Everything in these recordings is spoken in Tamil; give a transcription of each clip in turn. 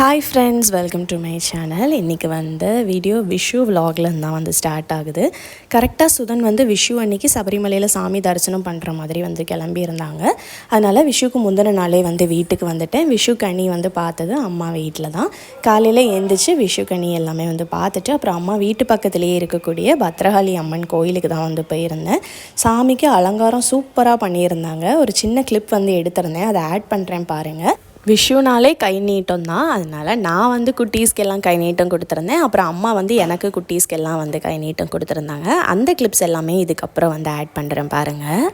Hi friends, welcome to my channel. இன்றைக்கி வீடியோ விஷு விலாகில் தான் ஸ்டார்ட் ஆகுது. கரெக்டாக சுதன் விஷு அன்றைக்கி சபரிமலையில் சாமி தரிசனம் பண்ணுற மாதிரி கிளம்பியிருந்தாங்க. அதனால் விஷுக்கு முந்தின நாளே வீட்டுக்கு வந்துட்டேன். விஷு கனி பார்த்தது அம்மா வீட்டில் தான். காலையில் எழுந்திரிச்சு விஷு கனி எல்லாமே பார்த்துட்டு அப்புறம் அம்மா வீட்டு பக்கத்துலேயே இருக்கக்கூடிய பத்ரகாளி அம்மன் கோயிலுக்கு தான் போயிருந்தேன். சாமிக்கு அலங்காரம் சூப்பராக பண்ணியிருந்தாங்க. ஒரு சின்ன கிளிப் எடுத்திருந்தேன், அதை ஆட் பண்ணுறேன் பாருங்கள். விஷுனாலே கை நீட்டம் தான். அதனால் நான் குட்டீஸ்க்கெல்லாம் கை நீட்டம் கொடுத்துருந்தேன். அப்புறம் அம்மா எனக்கு குட்டீஸ்க்கெல்லாம் கை நீட்டம் கொடுத்துருந்தாங்க. அந்த கிளிப்ஸ் எல்லாமே இதுக்கப்புறம் ஆட் பண்ணுறேன் பாருங்கள்.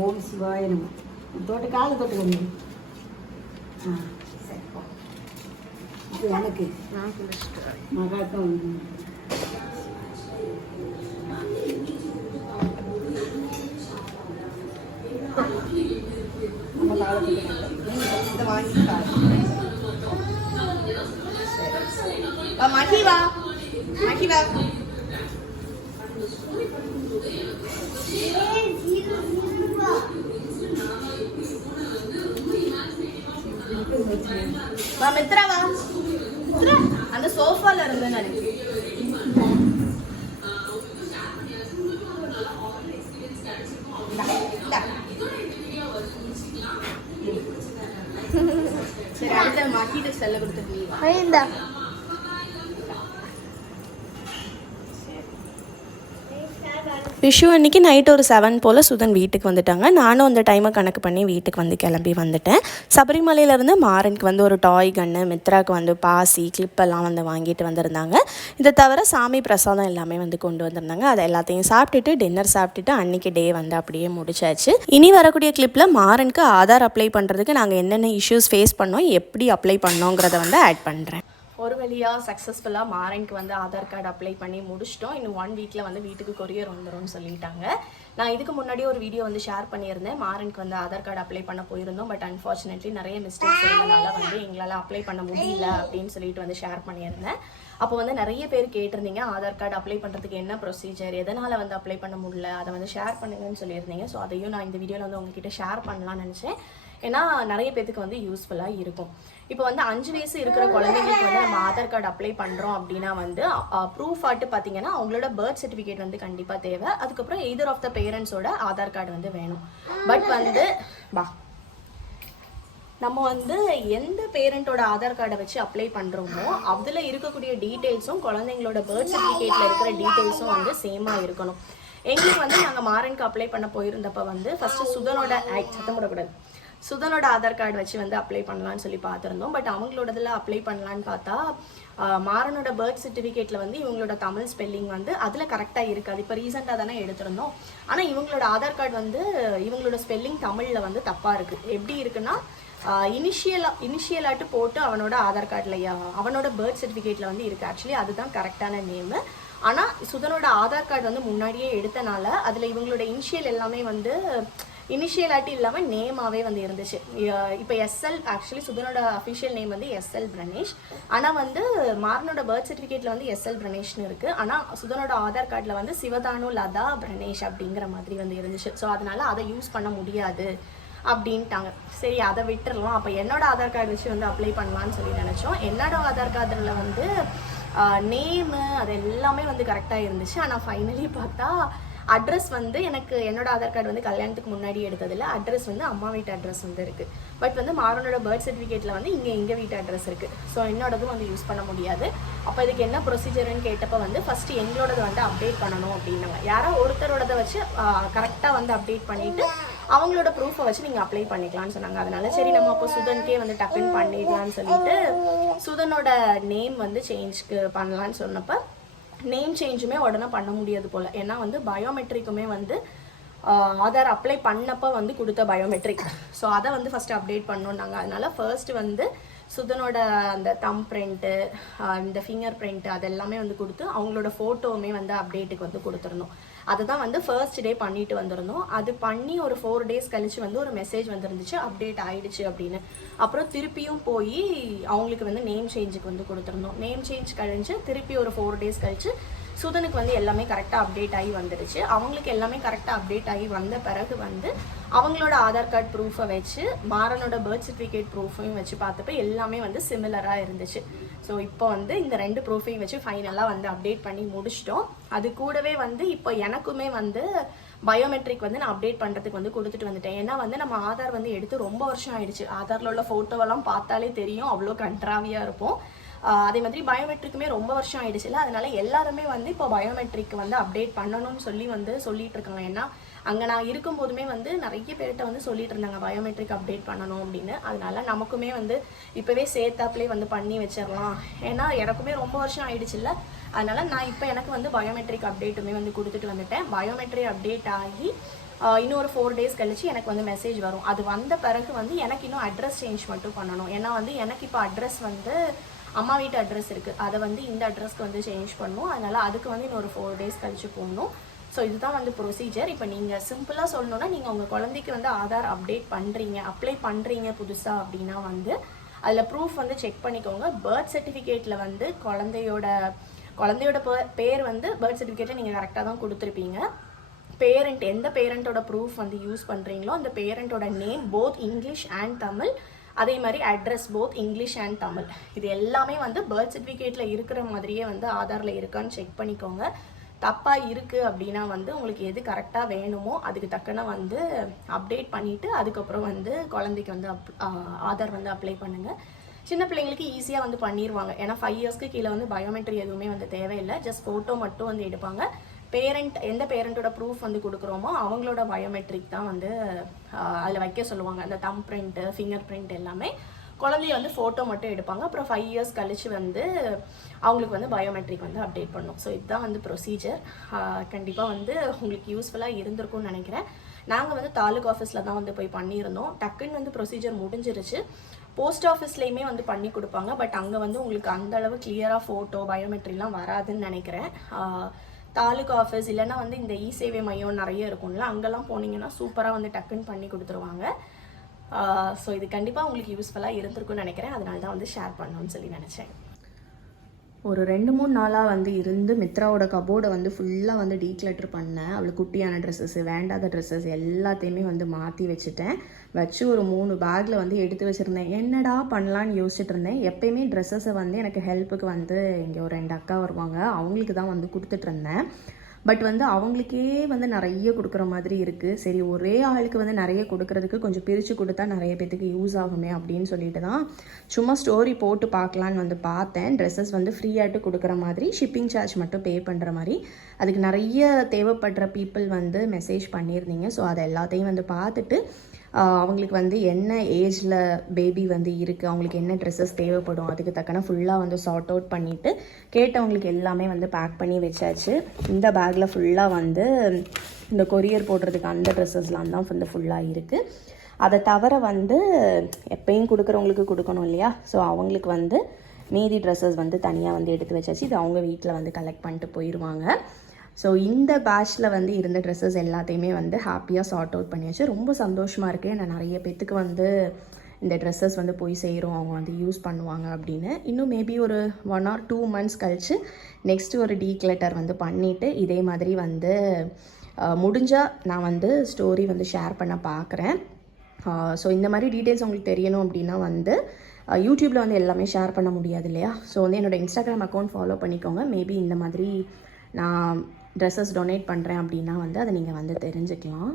ஓம் சிவாய நம. தொட்டு காலை தொட்டு வந்து இது எனக்கு மகாக்கம் மகிவா மகிவா மித்ராவா அந்த சோஃபால இருந்து நினைக்கிறேன். சரி, அடுத்த மாட்டிட்டு செல்ல கொடுத்துருக்கீங்க. விஷு அன்றைக்கி நைட் ஒரு 7 போல் சுதன் வீட்டுக்கு வந்துட்டாங்க. நானும் அந்த டைமை கணக்கு பண்ணி வீட்டுக்கு கிளம்பி வந்துட்டேன். சபரிமலையிலேருந்து மாறனுக்கு ஒரு டாய் கன்று, மித்ராவுக்கு பாசி கிளிப்பெல்லாம் வாங்கிட்டு வந்திருந்தாங்க. இதை தவிர சாமி பிரசாதம் எல்லாமே கொண்டு வந்திருந்தாங்க. அதை எல்லாத்தையும் சாப்பிட்டுட்டு டின்னர் சாப்பிட்டுட்டு அன்றைக்கி டே அப்படியே முடிச்சாச்சு. இனி வரக்கூடிய கிளிப்பில் மாறனுக்கு ஆதார் அப்ளை பண்ணுறதுக்கு நாங்கள் என்னென்ன இஷ்யூஸ் ஃபேஸ் பண்ணோம், எப்படி அப்ளை பண்ணோங்கிறத ஆட் பண்ணுறேன். ஒரு வழியாக சக்ஸஸ்ஃபுல்லாக மாறனுக்கு ஆதார் கார்டு அப்ளை பண்ணி முடிச்சிட்டோம். இன்னும் 1 வீக்கில் வீட்டுக்கு கொரியர் வந்துடும்னு சொல்லிட்டாங்க. நான் இதுக்கு முன்னாடி ஒரு வீடியோ ஷேர் பண்ணியிருந்தேன். மாறனுக்கு ஆதார் கார்டு அப்ளை பண்ண போயிருந்தோம். பட் அன்ஃபார்ச்சுனேட்லி நிறைய மிஸ்டேக்ஸ் இருந்தனால எங்களால் அப்ளை பண்ண முடியல அப்படின்னு சொல்லிட்டு ஷேர் பண்ணியிருந்தேன். அப்போ நிறைய பேர் கேட்டிருந்தீங்க ஆதார் கார்டு அப்ளை பண்ணுறதுக்கு என்ன ப்ரொசீஜர், எதனால் அப்ளை பண்ண முடியல, அதை ஷேர் பண்ணுங்கன்னு சொல்லியிருந்தீங்க. ஸோ அதையும் நான் இந்த வீடியோவில் உங்ககிட்ட ஷேர் பண்ணலாம்னு நினச்சேன். ஏன்னா நிறைய பேருக்கு யூஸ்ஃபுல்லாக இருக்கும். இப்போ 5 வயசு இருக்கிற குழந்தைங்களுக்கு நம்ம ஆதார் கார்டு அப்ளை பண்ணுறோம் அப்படின்னா ப்ரூஃப் ஆட்டு பார்த்தீங்கன்னா அவங்களோட பர்த் சர்டிஃபிகேட் கண்டிப்பாக தேவை. அதுக்கப்புறம் எய்தர் ஆஃப் த பேரண்ட்ஸோட ஆதார் கார்டு வேணும். பட் நம்ம எந்த பேரண்டோட ஆதார் கார்டை வச்சு அப்ளை பண்ணுறோமோ அதில் இருக்கக்கூடிய டீட்டெயில்ஸும் குழந்தைங்களோட பர்த் சர்டிஃபிகேட்டில் இருக்கிற டீட்டெயில்ஸும் சேமாக இருக்கணும். எங்களுக்கு நாங்கள் மாறனுக்கு அப்ளை பண்ண போயிருந்தப்போ ஃபஸ்ட்டு சுதனோட சத்தம் போடக்கூடாது, சுதனோட ஆதார் கார்டு வச்சு அப்ளை பண்ணலான்னு சொல்லி பார்த்துருந்தோம். பட் அவங்களோடதில் அப்ளை பண்ணலான்னு பார்த்தா மாறனோட பர்த் சர்டிஃபிகேட்டில் இவங்களோட தமிழ் ஸ்பெல்லிங் அதில் கரெக்டாக இருக்காது. இப்போ ரீசெண்டாக தானே எடுத்திருந்தோம். ஆனால் இவங்களோட ஆதார் கார்டு இவங்களோட ஸ்பெல்லிங் தமிழில் தப்பாக இருக்குது. எப்படி இருக்குன்னா இனிஷியலாட்டு போட்டு அவனோட ஆதார் கார்டில் அவனோட பர்த் சர்டிஃபிகேட்டில் இருக்குது. ஆக்சுவலி அதுதான் கரெக்டான நேமு. ஆனால் சுதனோட ஆதார் கார்டு முன்னாடியே எடுத்தனால அதில் இவங்களோட இனிஷியல் எல்லாமே இனிஷியலாட்டி இல்லாமல் நேமாகவே இருந்துச்சு. இப்போ எஸ்எல், ஆக்சுவலி சுதனோட அஃபிஷியல் நேம் எஸ்எல் பிரணேஷ். ஆனால் மாறனோட பர்த் சர்டிஃபிகேட்டில் எஸ்எல் பிரணேஷ்னு இருக்குது. ஆனால் சுதனோட ஆதார் கார்டில் சிவதானு லதா பிரணேஷ் அப்படிங்கிற மாதிரி இருந்துச்சு. ஸோ அதனால அதை யூஸ் பண்ண முடியாது அப்படின்ட்டாங்க. சரி, அதை விட்டுடலாம். அப்போ என்னோட ஆதார் கார்டு வச்சு அப்ளை பண்ணலான்னு சொல்லி நினச்சோம். என்னோட ஆதார் கார்டில் நேமு அது எல்லாமே கரெக்டாக இருந்துச்சு. ஆனால் ஃபைனலி பார்த்தா அட்ரஸ் எனக்கு என்னோட ஆதார் கார்டு கல்யாணத்துக்கு முன்னாடி எடுத்ததில் அட்ரஸ் அம்மா வீட்டு அட்ரஸ் இருக்குது. பட் மாறனோட பர்த் சர்டிஃபிகேட்டில் இங்கே எங்கள் வீட்டு அட்ரஸ் இருக்குது. ஸோ என்னோடதும் யூஸ் பண்ண முடியாது. அப்போ இதுக்கு என்ன ப்ரொசீஜர்னு கேட்டப்போ ஃபஸ்ட்டு எங்களோடது அப்டேட் பண்ணணும் அப்படின்னாங்க. யாரோ ஒருத்தரோடதை வச்சு கரெக்டாக அப்டேட் பண்ணிவிட்டு அவங்களோட ப்ரூஃபை வச்சு நீங்கள் அப்ளை பண்ணிக்கலாம்னு சொன்னாங்க. அதனால சரி நம்ம அப்போ சுதனுக்கே டக்குன்னு பண்ணிடலான்னு சொல்லிட்டு சுதனோட நேம் சேஞ்ச்க்கு பண்ணலான்னு சொன்னப்போ நேம் சேஞ்சுமே உடனே பண்ண முடியாது போல். ஏன்னா வந்து பயோமெட்ரிக்குமே வந்து ஆதார் அப்ளை பண்ணப்போ வந்து கொடுத்த பயோமெட்ரிக். ஸோ அதை வந்து ஃபஸ்ட்டு அப்டேட் பண்ணோன்னாங்க. அதனால ஃபர்ஸ்ட்டு வந்து சுதனோட அந்த தம் பிரிண்ட்டு, இந்த ஃபிங்கர் பிரிண்ட்டு அதெல்லாமே வந்து கொடுத்து அவங்களோட ஃபோட்டோவுமே வந்து அப்டேட்டுக்கு வந்து கொடுத்துருந்தோம். அதை தான் வந்து ஃபர்ஸ்ட் டே பண்ணிட்டு வந்திருந்தோம். அது பண்ணி ஒரு 4 days கழிச்சு வந்து ஒரு மெசேஜ் வந்துருந்துச்சு அப்டேட் ஆயிடுச்சு அப்படின்னு. அப்புறம் திருப்பியும் போய் அவங்களுக்கு வந்து நேம் சேஞ்சுக்கு வந்து கொடுத்துருந்தோம். நேம் சேஞ்ச் கழிஞ்சு திருப்பி ஒரு 4 days கழிச்சு சுதனுக்கு வந்து எல்லாமே கரெக்டாக அப்டேட் ஆகி வந்துடுச்சு. அவங்களுக்கு எல்லாமே கரெக்டாக அப்டேட் ஆகி வந்த பிறகு வந்து அவங்களோட ஆதார் கார்டு ப்ரூஃபை வச்சு மாறனோட பர்த் சர்டிஃபிகேட் ப்ரூஃபையும் வச்சு பார்த்தப்ப எல்லாமே வந்து சிமிலராக இருந்துச்சு. ஸோ இப்போ வந்து இந்த 2 ப்ரூஃபையும் வச்சு ஃபைனலாக வந்து அப்டேட் பண்ணி முடிச்சிட்டோம். அது கூடவே வந்து இப்போ எனக்குமே வந்து பயோமெட்ரிக் வந்து நான் அப்டேட் பண்ணுறதுக்கு வந்து கொடுத்துட்டு வந்துட்டேன். ஏன்னா வந்து நம்ம ஆதார் வந்து எடுத்து ரொம்ப வருஷம் ஆயிடுச்சு. ஆதாரில் உள்ள ஃபோட்டோவெல்லாம் பார்த்தாலே தெரியும் அவ்வளோ கண்ட்ராவியாக இருப்போம். அதே மாதிரி பயோமெட்ரிக்குமே ரொம்ப வருஷம் ஆயிடுச்சுல, அதனால எல்லாருமே வந்து இப்போ பயோமெட்ரிக் வந்து அப்டேட் பண்ணணும்னு சொல்லிட்டு இருக்காங்க. ஏன்னா அங்கே நான் இருக்கும்போதுமே வந்து நிறைய பேர்கிட்ட வந்து சொல்லிட்டு இருந்தாங்க பயோமெட்ரிக் அப்டேட் பண்ணணும் அப்படின்னு. அதனால நமக்குமே வந்து இப்போவே சேர்த்தாப்லேயே வந்து பண்ணி வச்சிடலாம். ஏன்னா எனக்குமே ரொம்ப வருஷம் ஆயிடுச்சுல்ல, அதனால நான் இப்போ எனக்கு வந்து பயோமெட்ரிக் அப்டேட்டுமே வந்து கொடுத்துட்டு வந்துட்டேன். பயோமெட்ரிக் அப்டேட் ஆகி இன்னொரு 4 days கழிச்சு எனக்கு வந்து மெசேஜ் வரும். அது வந்த பிறகு வந்து எனக்கு இன்னும் அட்ரஸ் சேஞ்ச் மட்டும் பண்ணணும். ஏன்னா வந்து எனக்கு இப்போ அட்ரஸ் வந்து அம்மா வீட்டு அட்ரஸ் இருக்குது, அதை வந்து இந்த அட்ரஸ்க்கு வந்து சேஞ்ச் பண்ணணும். அதனால் அதுக்கு வந்து இன்னொரு 4 days கழிச்சு போகணும். ஸோ இதுதான் வந்து ப்ரொசீஜர். இப்போ நீங்கள் சிம்பிளாக சொல்லணுன்னா, நீங்கள் உங்கள் குழந்தைக்கு வந்து ஆதார் அப்ளை பண்ணுறீங்க புதுசாக அப்படின்னா வந்து அதில் ப்ரூஃப் வந்து செக் பண்ணிக்கோங்க. பர்த் சர்டிஃபிகேட்டில் வந்து குழந்தையோட பேர் வந்து பர்த் சர்டிஃபிகேட்டில் நீங்கள் கரெக்டாக தான் கொடுத்துருப்பீங்க. எந்த பேரண்ட்டோட ப்ரூஃப் வந்து யூஸ் பண்ணுறீங்களோ அந்த பேரண்ட்டோட name both English and Tamil, அதே மாதிரி address both English and Tamil, இது எல்லாமே வந்து பர்த் சர்டிஃபிகேட்டில் இருக்கிற மாதிரியே வந்து ஆதாரில் இருக்கான்னு செக் பண்ணிக்கோங்க. தப்பாக இருக்குது அப்படின்னா வந்து உங்களுக்கு எது கரெக்டாக வேணுமோ அதுக்கு தக்கன வந்து அப்டேட் பண்ணிவிட்டு அதுக்கப்புறம் வந்து குழந்தைக்கு வந்து ஆதார் வந்து அப்ளை பண்ணுங்கள். சின்ன பிள்ளைங்களுக்கு ஈஸியாக வந்து பண்ணிடுவாங்க. ஏன்னா 5 yearsக்கு கீழே வந்து பயோமெட்ரி எதுவுமே வந்து தேவையில்லை. ஜஸ்ட் ஃபோட்டோ மட்டும் வந்து எடுப்பாங்க. எந்த பேரண்ட்டோட ப்ரூஃப் வந்து கொடுக்குறோமோ அவங்களோட பயோமெட்ரிக் தான் வந்து அதில் வைக்க சொல்லுவாங்க. அந்த தம் பிரிண்ட்டு, ஃபிங்கர் பிரிண்ட் எல்லாமே குழந்தைய வந்து ஃபோட்டோ மட்டும் எடுப்பாங்க. அப்புறம் 5 years கழிச்சு வந்து அவங்களுக்கு வந்து பயோமெட்ரிக் வந்து அப்டேட் பண்ணணும். ஸோ இதுதான் வந்து ப்ரொசீஜர். கண்டிப்பாக வந்து உங்களுக்கு யூஸ்ஃபுல்லாக இருந்திருக்கும்னு நினைக்கிறேன். நாங்கள் வந்து தாலுக் ஆஃபீஸில் தான் வந்து போய் பண்ணியிருந்தோம். டக்குன்னு வந்து ப்ரொசீஜர் முடிஞ்சிருச்சு. போஸ்ட் ஆஃபீஸ்லேயுமே வந்து பண்ணி கொடுப்பாங்க. பட் அங்கே வந்து உங்களுக்கு அந்தளவு கிளியராக ஃபோட்டோ பயோமெட்ரிலாம் வராதுன்னு நினைக்கிறேன். தாலுக் ஆஃபீஸ் இல்லைன்னா வந்து இந்த சேவை மையம் நிறைய இருக்கும்ல, அங்கெல்லாம் போனீங்கன்னா சூப்பராக வந்து டக்குன்னு பண்ணி கொடுத்துருவாங்க. ஸோ இது கண்டிப்பாக உங்களுக்கு யூஸ்ஃபுல்லாக இருந்திருக்குன்னு நினைக்கிறேன். அதனால தான் வந்து ஷேர் பண்ணணும்னு சொல்லி நினச்சேன். ஒரு 2-3 நாளாக வந்து இருந்து மித்ராவோட கபோர்டை வந்து ஃபுல்லாக வந்து டீக்ளட்டர் பண்ணேன். அவளுக்கு குட்டியான ட்ரெஸ்ஸஸ், வேண்டாத ட்ரெஸ்ஸஸ் எல்லாத்தையுமே வந்து மாற்றி வச்சுட்டேன். வச்சு ஒரு 3 பேக்கில் வந்து எடுத்து வச்சுருந்தேன். என்னடா பண்ணலான்னு யோசிச்சுட்டு இருந்தேன். எப்பயுமே ட்ரெஸ்ஸஸை வந்து எனக்கு ஹெல்ப்புக்கு வந்து இங்கே ஒரு 2 அக்கா வருவாங்க, அவங்களுக்கு தான் வந்து கொடுத்துட்ருந்தேன். பட் வந்து அவங்களுக்கே வந்து நிறைய கொடுக்குற மாதிரி இருக்குது. சரி ஒரே ஆளுக்கு வந்து நிறைய கொடுக்குறதுக்கு கொஞ்சம் பிரித்து கொடுத்தா நிறைய பேத்துக்கு யூஸ் ஆகுமே அப்படின்னு சொல்லிட்டு தான் சும்மா ஸ்டோரி போட்டு பார்க்கலான்னு வந்து பார்த்தேன். ட்ரெஸ்ஸஸ் வந்து ஃப்ரீயாகிட்டு கொடுக்குற மாதிரி, ஷிப்பிங் சார்ஜ் மட்டும் பே பண்ணுற மாதிரி. அதுக்கு நிறைய தேவைப்படுற பீப்புள் வந்து மெசேஜ் பண்ணியிருந்தீங்க. ஸோ அதை எல்லாத்தையும் வந்து பார்த்துட்டு அவங்களுக்கு வந்து என்ன ஏஜில் பேபி வந்து இருக்குது, அவங்களுக்கு என்ன ட்ரெஸ்ஸஸ் தேவைப்படும், அதுக்கு தக்கன ஃபுல்லாக வந்து சார்ட் அவுட் பண்ணிவிட்டு கேட்டவங்களுக்கு எல்லாமே வந்து பேக் பண்ணி வச்சாச்சு. இந்த பேக்கில் ஃபுல்லாக வந்து இந்த கொரியர் போடுறதுக்கு அந்த ட்ரெஸ்ஸஸ்லாம் தான் வந்து ஃபுல்லாக இருக்குது. அதை தவிர வந்து எப்பயும் கொடுக்குறவங்களுக்கு கொடுக்கணும் இல்லையா, ஸோ அவங்களுக்கு வந்து மீதி ட்ரெஸ்ஸஸ் வந்து தனியாக வந்து எடுத்து வச்சாச்சு. இது அவங்க வீட்டில் வந்து கலெக்ட் பண்ணிட்டு போயிடுவாங்க. ஸோ இந்த பேட்ச்சில் வந்து இருந்த ட்ரெஸ்ஸஸ் எல்லாத்தையுமே வந்து ஹாப்பியாக சார்ட் அவுட் பண்ணியாச்சு. ரொம்ப சந்தோஷமாக இருக்குது. நான் நிறைய பேத்துக்கு வந்து இந்த ட்ரெஸ்ஸஸ் வந்து போய் சேரும், அவங்க வந்து யூஸ் பண்ணுவாங்க அப்படின்னு. இன்னும் மேபி ஒரு 1 or 2 months கழித்து நெக்ஸ்ட்டு ஒரு டீக்ளட்டர் வந்து பண்ணிவிட்டு இதே மாதிரி வந்து முடிஞ்சால் நான் வந்து ஸ்டோரி வந்து ஷேர் பண்ண பார்க்குறேன். ஸோ இந்த மாதிரி டீட்டெயில்ஸ் உங்களுக்கு தெரியணும் அப்படின்னா வந்து யூடியூப்பில் வந்து எல்லாமே ஷேர் பண்ண முடியாது இல்லையா. ஸோ வந்து என்னோடய இன்ஸ்டாகிராம் அக்கௌண்ட் ஃபாலோ பண்ணிக்கோங்க. மேபி இந்த மாதிரி நான் ட்ரெஸ்ஸஸ் டொனேட் பண்ணுறேன் அப்படின்னா வந்து அதை நீங்கள் வந்து தெரிஞ்சுக்கலாம்.